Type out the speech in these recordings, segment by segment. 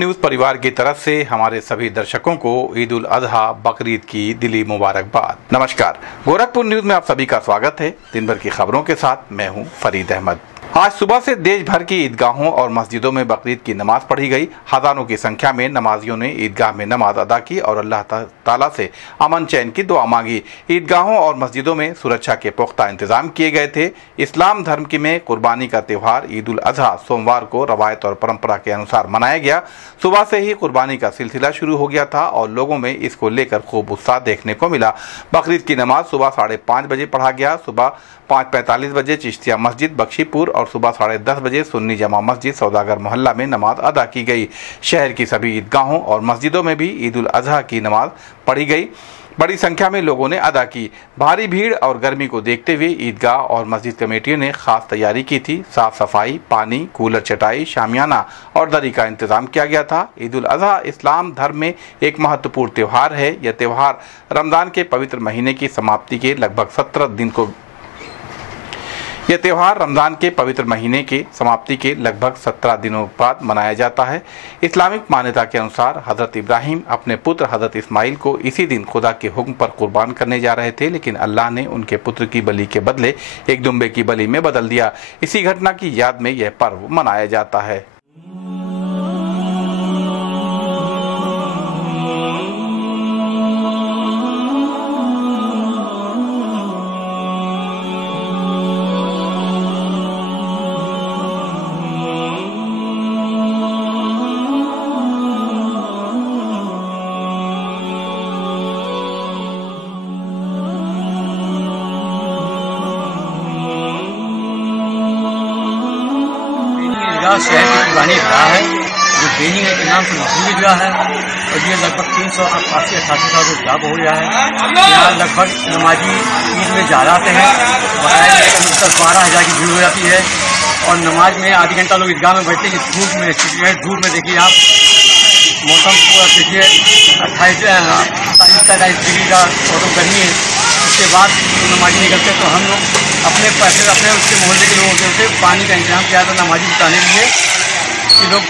News परिवार की तरफ से हमारे सभी दर्शकों को ईद उल अजहा बकरीद की दिली मुबारकबाद। नमस्कार, गोरखपुर न्यूज में आप सभी का स्वागत है। दिन भर की खबरों के साथ मैं हूं फरीद अहमद। आज सुबह से देश भर की ईदगाहों और मस्जिदों में बकरीद की नमाज पढ़ी गई। हजारों की संख्या में नमाजियों ने ईदगाह में नमाज अदा की और अल्लाह ताला से अमन चैन की दुआ मांगी। ईदगाहों और मस्जिदों में सुरक्षा के पुख्ता इंतजाम किए गए थे। इस्लाम धर्म की में कुर्बानी का त्यौहार ईद उल अजहा सोमवार को रवायत और परंपरा के अनुसार मनाया गया। सुबह से ही कुर्बानी का सिलसिला शुरू हो गया था और लोगों में इसको लेकर खूब उत्साह देखने को मिला। बकरीद की नमाज सुबह 5:30 बजे पढ़ा गया। सुबह 5:45 बजे चिश्तिया मस्जिद बख्शीपुर और सुबह 10:30 बजे सुन्नी जमा मस्जिद सौदागर मोहल्ला में नमाज अदा की गई। शहर की सभी ईदगाहों और मस्जिदों में भी ईद उल अजहा की नमाज पढ़ी गई। बड़ी संख्या में लोगों ने अदा की। भारी भीड़ और गर्मी को देखते हुए ईदगाह और मस्जिद कमेटियों ने खास तैयारी की थी। साफ सफाई, पानी, कूलर, चटाई, शामियाना और दरी का इंतजाम किया गया था। ईद उल अजहा इस्लाम धर्म में एक महत्वपूर्ण त्यौहार है। यह त्यौहार रमजान के पवित्र महीने की समाप्ति के लगभग 17 दिन को यह त्यौहार रमजान के पवित्र महीने के समाप्ति के लगभग 17 दिनों बाद मनाया जाता है। इस्लामिक मान्यता के अनुसार हजरत इब्राहिम अपने पुत्र हजरत इस्माइल को इसी दिन खुदा के हुक्म पर कुर्बान करने जा रहे थे, लेकिन अल्लाह ने उनके पुत्र की बलि के बदले एक दुम्बे की बलि में बदल दिया। इसी घटना की याद में यह पर्व मनाया जाता है। शहर की पुरानी ईदगाह है जो बेनी के नाम से मशहूर ईदगाह है और ये लगभग 388 साल से ईदगाह हो गया है। यहाँ लगभग नमाजी ईद में जा आते हैं। बताया गया कि 10-12 हज़ार की भीड़ हो जाती है और नमाज में आधी घंटा लोग ईदगाह में बैठते हैं। धूप में देखिए आप, मौसम देखिए 28-27 डिग्री का मौसम गर्मी है। उसके बाद नमाजी निकलते तो हम लोग अपने पैसे अपने उसके मोहल्ले के लोगों से पानी का इंतजाम किया था नमाजी बिताने के लिए। कि लोग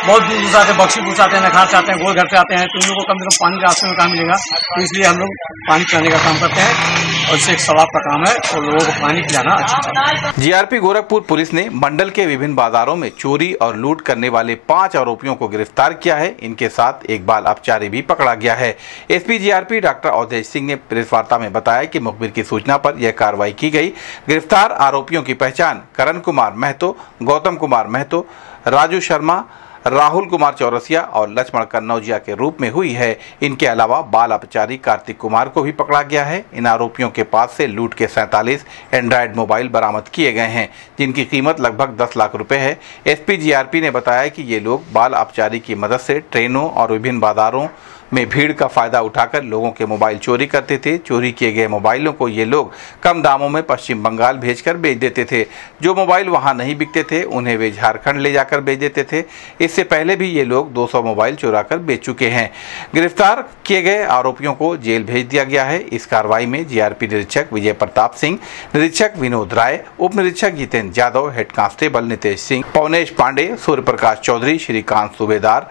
बहुत दूर दूर आते हैं, बख्शीपुर से आते हैं, नखार से आते हैं, गोलघर से आते हैं, तो उन लोगों को कम से कम पानी रास्ते में कहाँ मिलेगा, तो इसलिए हम लोग पानी पिलाने का काम करते हैं और इससे एक सवाब का काम है और लोगों को पानी पिलाना अच्छा। जीआरपी गोरखपुर पुलिस ने मंडल के विभिन्न बाजारों में चोरी और लूट करने वाले 5 आरोपियों को गिरफ्तार किया है। इनके साथ एक बाल अपचारी भी पकड़ा गया है। SP GRP doctor Avadhesh Singh ने प्रेस वार्ता में बताया कि मुखबिर की सूचना पर यह कार्रवाई की गई। गिरफ्तार आरोपियों की पहचान करण कुमार महतो, गौतम कुमार महतो, राजू शर्मा, राहुल कुमार चौरसिया और लक्ष्मण कन्नौजिया के रूप में हुई है। इनके अलावा बाल अपचारी कार्तिक कुमार को भी पकड़ा गया है। इन आरोपियों के पास से लूट के 47 एंड्रॉयड मोबाइल बरामद किए गए हैं, जिनकी कीमत लगभग 10 लाख रुपए है। एसपी जीआरपी ने बताया कि ये लोग बाल अपचारी की मदद से ट्रेनों और विभिन्न बाजारों में भीड़ का फायदा उठाकर लोगों के मोबाइल चोरी करते थे। चोरी किए गए मोबाइलों को ये लोग कम दामों में पश्चिम बंगाल भेजकर बेच देते थे। जो मोबाइल वहां नहीं बिकते थे उन्हें वे झारखंड ले जाकर बेच देते थे। इससे पहले भी ये लोग 200 मोबाइल चुरा कर बेच चुके हैं। गिरफ्तार किए गए आरोपियों को जेल भेज दिया गया है। इस कार्रवाई में जीआरपी निरीक्षक विजय प्रताप सिंह, निरीक्षक विनोद राय, उप निरीक्षक जितेंद्र यादव, हेड कांस्टेबल नितेश सिंह, पवनेश पांडे, सूर्य प्रकाश चौधरी, श्रीकांत सूबेदार,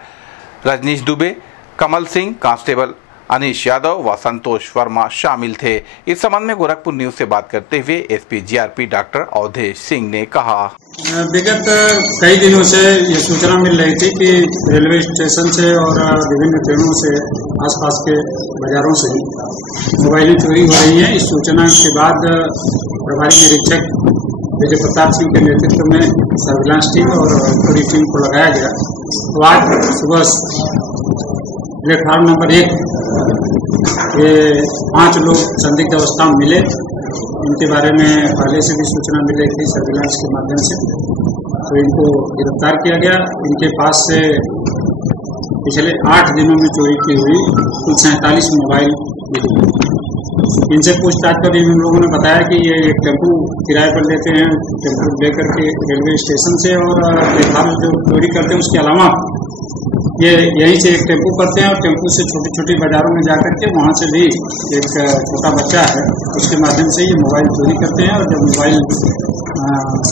रजनीश दुबे, कमल सिंह, कांस्टेबल अनीश यादव व संतोष वर्मा शामिल थे। इस संबंध में गोरखपुर न्यूज से बात करते हुए SP GRP doctor Avadhesh Singh ने कहा, विगत कई दिनों से ये सूचना मिल रही थी कि रेलवे स्टेशन से और विभिन्न ट्रेनों से आसपास के बाजारों से मोबाइलें चोरी हो रही हैं। इस सूचना के बाद प्रभारी निरीक्षक विजय प्रताप सिंह के नेतृत्व में सर्विलांस टीम और पूरी टीम को लगाया गया। तो आज सुबह प्लेटफार्म नंबर 1 ये 5 लोग संदिग्ध अवस्था में मिले। इनके बारे में पहले से भी सूचना मिल रही थी सर्विलांस के माध्यम से, तो इनको गिरफ्तार किया गया। इनके पास से पिछले 8 दिनों में चोरी की हुई कुल 47 मोबाइल मिली। इनसे पूछताछ कर इन लोगों ने बताया कि ये एक टेम्पू किराए पर लेते हैं, टेम्पू लेकर के रेलवे स्टेशन से और प्लेटफार्म जो चोरी करते हैं उसके अलावा ये यहीं से एक टेम्पू करते हैं और टेम्पू से छोटी छोटी बाजारों में जाकर के वहाँ से भी एक छोटा बच्चा है उसके माध्यम से ये मोबाइल चोरी करते हैं और जब मोबाइल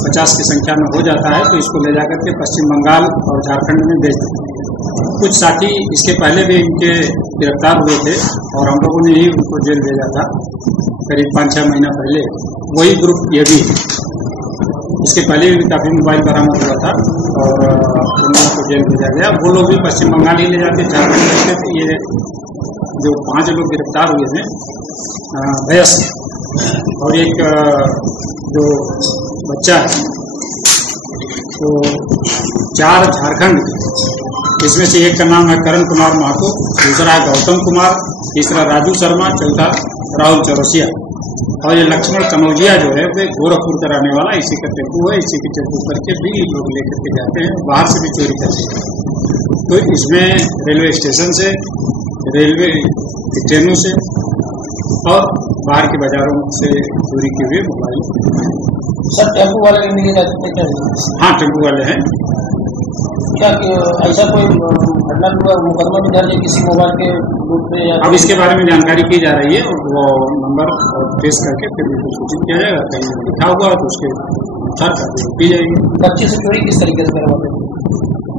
50 की संख्या में हो जाता है तो इसको ले जाकर के पश्चिम बंगाल और झारखंड में बेच देते हैं। कुछ साथी इसके पहले भी इनके गिरफ्तार हुए थे और हम लोगों ने ही उनको जेल भेजा था करीब 5-6 महीना पहले। वही ग्रुप ये भी है। इसके पहले भी काफ़ी मोबाइल बरामद हुआ था और उन लोगों को जेल भेजा गया। वो लोग भी पश्चिम बंगाल ही ले जाते, झारखंड रहते थे। ये जो 5 लोग गिरफ्तार हुए थे भयस और एक जो बच्चा है तो 4 झारखंड, इसमें से एक का नाम है करण कुमार महतो, दूसरा है गौतम कुमार, तीसरा राजू शर्मा, चौथा राहुल चौरसिया और ये लक्ष्मण कनौजिया जो है वे गोरखपुर का रहने वाला, इसी का टेम्पू है। इसी के टेम्पू करके भी लोग लेकर के जाते हैं, बाहर से भी चोरी करते हैं। तो इसमें रेलवे स्टेशन से, रेलवे ट्रेनों से और बाहर के बाजारों से चोरी किए हुए मोबाइल। सर टेम्पू वाले भी मिले जाते हैं? हाँ, टेम्पू वाले हैं। क्या ऐसा कोई घटना हुआ, मुकदमा भी दर्ज है किसी मोबाइल के रूप में? अब इसके बारे में जानकारी की जा रही है और वो नंबर ट्रेस करके फिर उनको सूचित किया जाएगा। कहीं लिखा हुआ तो उसके अनुसार की जाएगी। बच्चे से चोरी किस तरीके से करवाते हैं?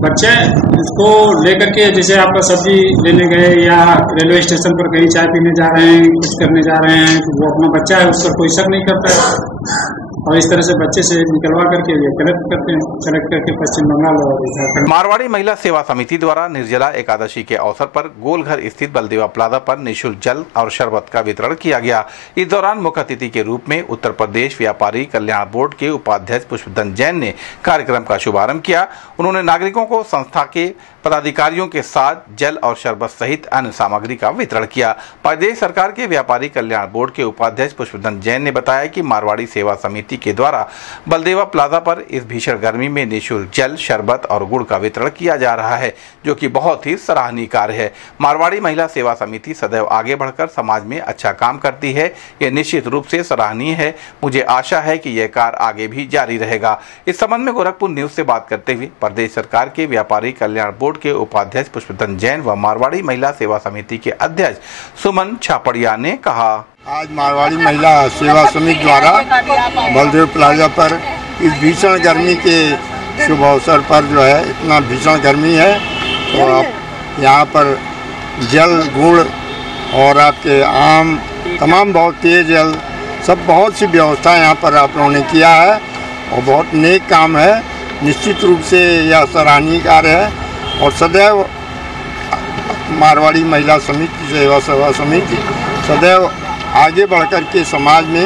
बच्चे इसको लेकर के, जैसे आप सब्जी लेने गए या रेलवे स्टेशन पर कहीं चाय पीने जा रहे हैं, कुछ करने जा रहे हैं, तो वो अपना बच्चा है, उस पर कोई शक नहीं करता है और इस तरह से बच्चे से निकलवा करके ये कलेक्ट करते हैं, कलेक्ट करके पश्चिम बंगाल और झारखंड। मारवाड़ी महिला सेवा समिति द्वारा निर्जला एकादशी के अवसर पर गोलघर स्थित बलदेवा प्लाजा पर निःशुल्क जल और शरबत का वितरण किया गया। इस दौरान मुख्य अतिथि के रूप में उत्तर प्रदेश व्यापारी कल्याण बोर्ड के उपाध्यक्ष पुष्पदन जैन ने कार्यक्रम का शुभारंभ किया। उन्होंने नागरिकों को संस्था के पदाधिकारियों के साथ जल और शरबत सहित अन्य सामग्री का वितरण किया। प्रदेश सरकार के व्यापारी कल्याण बोर्ड के उपाध्यक्ष पुष्पदन जैन ने बताया कि मारवाड़ी सेवा समिति के द्वारा बलदेवा प्लाजा पर इस भीषण गर्मी में निःशुल्क जल, शरबत और गुड़ का वितरण किया जा रहा है, जो कि बहुत ही सराहनीय कार्य है। मारवाड़ी महिला सेवा समिति सदैव आगे बढ़कर समाज में अच्छा काम करती है। यह निश्चित रूप से सराहनीय है। मुझे आशा है कि यह कार्य आगे भी जारी रहेगा। इस संबंध में गोरखपुर न्यूज से बात करते हुए प्रदेश सरकार के व्यापारी कल्याण बोर्ड के उपाध्यक्ष पुष्पदन जैन व मारवाड़ी महिला सेवा समिति के अध्यक्ष सुमन छापड़िया ने कहा, आज मारवाड़ी महिला सेवा समिति द्वारा बलदेव प्लाजा पर इस भीषण गर्मी के शुभ अवसर पर जो है, इतना भीषण गर्मी है तो आप यहाँ पर जल, गुड़ और आपके आम, तमाम बहुत तेज जल, सब बहुत सी व्यवस्था यहाँ पर आप लोगों ने किया है और बहुत नेक काम है। निश्चित रूप से यह सराहनीय कार्य है और सदैव मारवाड़ी महिला समिति, सेवा समिति सदैव आगे बढ़कर के समाज में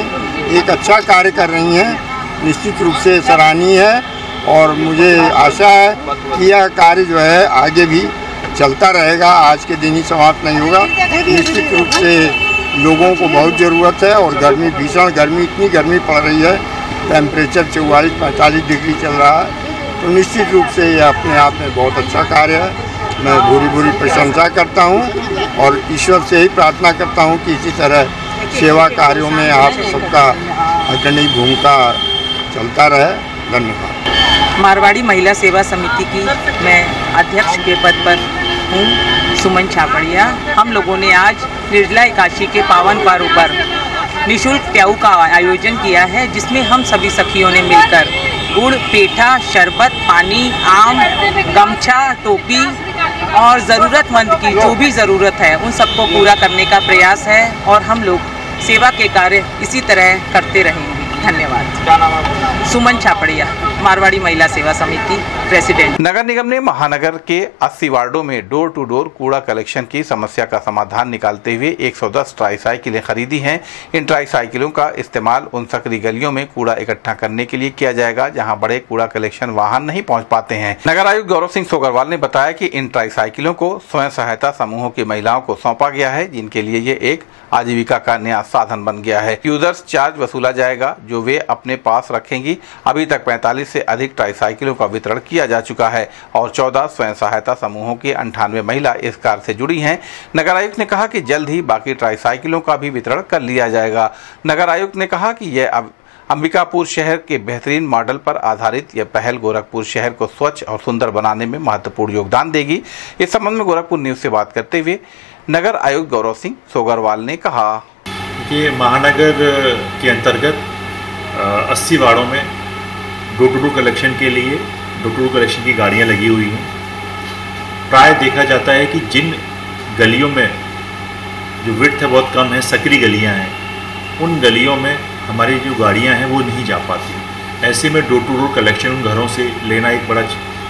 एक अच्छा कार्य कर रही हैं। निश्चित रूप से सराहनीय है और मुझे आशा है कि यह कार्य जो है आगे भी चलता रहेगा, आज के दिन ही समाप्त नहीं होगा। निश्चित रूप से लोगों को बहुत ज़रूरत है और गर्मी, भीषण गर्मी, इतनी गर्मी पड़ रही है, टेम्परेचर 44-45 डिग्री चल रहा है, तो निश्चित रूप से यह अपने आप में बहुत अच्छा कार्य है। मैं भूरी प्रशंसा करता हूं और ईश्वर से ही प्रार्थना करता हूं कि इसी तरह सेवा कार्यों में आप सबका अग्रणी भूमिका चलता रहे। धन्यवाद। मारवाड़ी महिला सेवा समिति की मैं अध्यक्ष के पद पर हूँ, सुमन छापड़िया। हम लोगों ने आज निर्जला एकादशी के पावन पर्व पर निःशुल्क प्याऊ का आयोजन किया है, जिसमें हम सभी सखियों ने मिलकर गुड़, पेठा, शरबत, पानी, आम, गमछा, टोपी और ज़रूरतमंद की जो भी ज़रूरत है उन सबको पूरा करने का प्रयास है और हम लोग सेवा के कार्य इसी तरह करते रहेंगे। धन्यवाद। सुमन छापड़िया, मारवाड़ी महिला सेवा समिति प्रेसिडेंट। नगर निगम ने महानगर के 80 वार्डों में डोर टू डोर कूड़ा कलेक्शन की समस्या का समाधान निकालते हुए 110 ट्राईसाइकिलें खरीदी हैं। इन ट्राईसाइकिलों का इस्तेमाल उन सकरी गलियों में कूड़ा इकट्ठा करने के लिए किया जाएगा जहां बड़े कूड़ा कलेक्शन वाहन नहीं पहुंच पाते हैं। नगर आयुक्त गौरव सिंह सोगरवाल ने बताया कि इन ट्राईसाइकिलों को स्वयं सहायता समूहों की महिलाओं को सौंपा गया है, जिनके लिए ये एक आजीविका का नया साधन बन गया है। यूजर्स चार्ज वसूला जाएगा जो वे अपने पास रखेंगी। अभी तक 45 से अधिक ट्राईसाइकिलों का वितरण किया जा चुका है और 14 स्वयं सहायता समूहों की 98 महिला इस कार्य से जुड़ी हैं। नगर आयुक्त ने कहा कि जल्द ही बाकी ट्राईसाइकिलों का भी वितरण कर लिया जाएगा। नगर आयुक्त ने कहा कि यह अंबिकापुर शहर के बेहतरीन मॉडल पर आधारित यह पहल गोरखपुर शहर को स्वच्छ और सुंदर बनाने में महत्वपूर्ण योगदान देगी। इस संबंध में गोरखपुर न्यूज से बात करते हुए नगर आयुक्त गौरव सिंह सोगरवाल ने कहा कि महानगर के अंतर्गत 80 वार्डों में डोर टू डोर कलेक्शन के लिए डोर टू डोर कलेक्शन की गाड़ियां लगी हुई हैं। प्राय देखा जाता है कि जिन गलियों में जो विड्थ है बहुत कम है, सकरी गलियां हैं, उन गलियों में हमारी जो गाड़ियां हैं वो नहीं जा पाती। ऐसे में डोर टू डोर कलेक्शन उन घरों से लेना एक बड़ा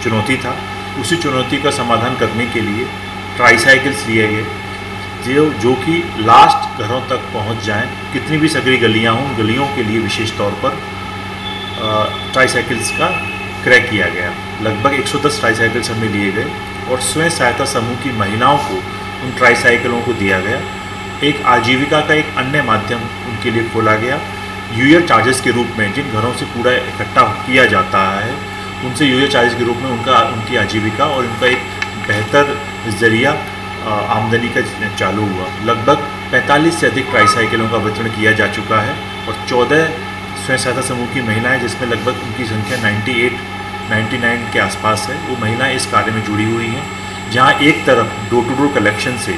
चुनौती था। उसी चुनौती का समाधान करने के लिए ट्राईसाइकिल्स लिए गए जो कि लास्ट घरों तक पहुंच जाएं। कितनी भी सकरी गलियां हों, गलियों के लिए विशेष तौर पर ट्राईसाइकिल्स का क्रय किया गया। लगभग 110 ट्राईसाइकिल्स हमें लिए गए और स्वयं सहायता समूह की महिलाओं को उन ट्राईसाइकिलों को दिया गया। एक आजीविका का एक अन्य माध्यम उनके लिए खोला गया। यूयर चार्जेस के रूप में जिन घरों से कूड़ा इकट्ठा किया जाता है उनसे यूयर चार्जेस के रूप में उनकी आजीविका और उनका एक बेहतर जरिया आमदनी का चालू हुआ। लगभग 45 से अधिक ट्राईसाइकिलों का वितरण किया जा चुका है और 14 स्वयं सहायता समूह की महिलाएं, जिसमें लगभग उनकी संख्या 99 के आसपास है, वो महिलाएं इस कार्य में जुड़ी हुई हैं। जहां एक तरफ डोर टू डोर कलेक्शन से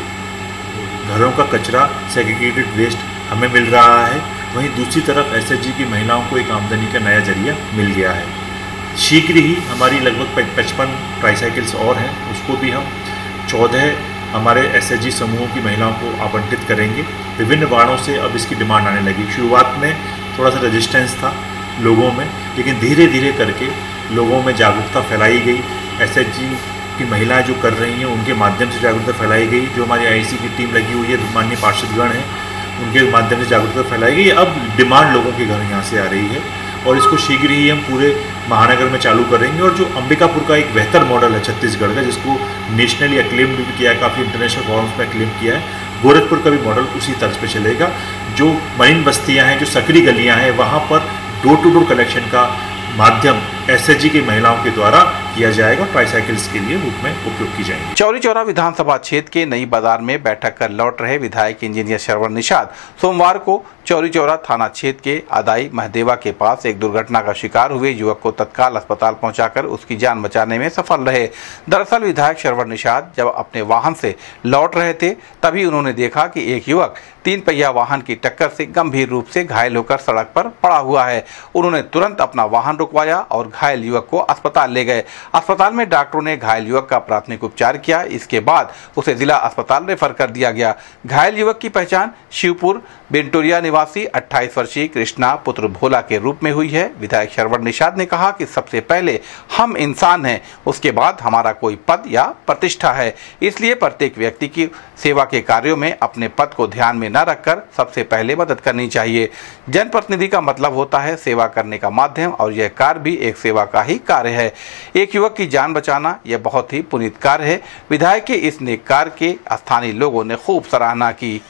घरों का कचरा, सेग्रीगेटेड वेस्ट हमें मिल रहा है, वहीं दूसरी तरफ एसएचजी की महिलाओं को एक आमदनी का नया जरिया मिल गया है। शीघ्र ही हमारी लगभग 55 ट्राईसाइकिल्स और हैं, उसको भी हम 14 हमारे एसएचजी समूहों की महिलाओं को आवंटित करेंगे। विभिन्न वार्डों से अब इसकी डिमांड आने लगी। शुरुआत में थोड़ा सा रेजिस्टेंस था लोगों में, लेकिन धीरे धीरे करके लोगों में जागरूकता फैलाई गई। एसएचजी की महिलाएं जो कर रही हैं उनके माध्यम से जागरूकता फैलाई गई। जो हमारी आईसी की टीम लगी हुई है, माननीय पार्षदगण हैं, उनके माध्यम से जागरूकता फैलाई गई। अब डिमांड लोगों के घर यहाँ से आ रही है और इसको शीघ्र ही हम पूरे महानगर में चालू करेंगे। और जो अंबिकापुर का एक बेहतर मॉडल है छत्तीसगढ़ का, जिसको नेशनली अक्लेम्ड भी किया है, काफ़ी इंटरनेशनल फॉरम्स में अक्लेम किया है, गोरखपुर का भी मॉडल उसी तर्ज पे चलेगा। जो मरीन बस्तियाँ हैं, जो सकरी गलियाँ हैं, वहाँ पर डोर टू डोर कलेक्शन का माध्यम एसएचजी की महिलाओं के द्वारा किया जाएगा, ट्राईसाइकिल्स के लिए रूप में उपयोग की जाएगी। चौरी चौरा विधानसभा क्षेत्र के नई बाजार में बैठक कर लौट रहे विधायक इंजीनियर श्रवण निषाद सोमवार को चौरी चौरा थाना क्षेत्र के अदाई महदेवा के पास एक दुर्घटना का शिकार हुए युवक को तत्काल अस्पताल पहुंचाकर उसकी जान बचाने में सफल रहे। दरअसल विधायक श्रवण निषाद जब अपने वाहन से लौट रहे थे तभी उन्होंने देखा कि एक युवक 3 पहिया वाहन की टक्कर से गंभीर रूप से घायल होकर सड़क पर पड़ा हुआ है। उन्होंने तुरंत अपना वाहन रुकवाया और घायल युवक को अस्पताल ले गए। अस्पताल में डॉक्टरों ने घायल युवक का प्राथमिक उपचार किया। इसके बाद उसे जिला अस्पताल रेफर कर दिया गया। घायल युवक की पहचान शिवपुर बेंटोरिया निवासी 28 वर्षीय कृष्णा पुत्र भोला के रूप में हुई है। विधायक श्रवण निषाद ने कहा कि सबसे पहले हम इंसान हैं, उसके बाद हमारा कोई पद या प्रतिष्ठा है, इसलिए प्रत्येक व्यक्ति की सेवा के कार्यों में अपने पद को ध्यान में न रखकर सबसे पहले मदद करनी चाहिए। जनप्रतिनिधि का मतलब होता है सेवा करने का माध्यम और यह कार्य भी एक सेवा का ही कार्य है। एक युवक की जान बचाना यह बहुत ही पुनीत कार्य है। विधायक के इस नेक कार्य के स्थानीय लोगों ने खूब सराहना की।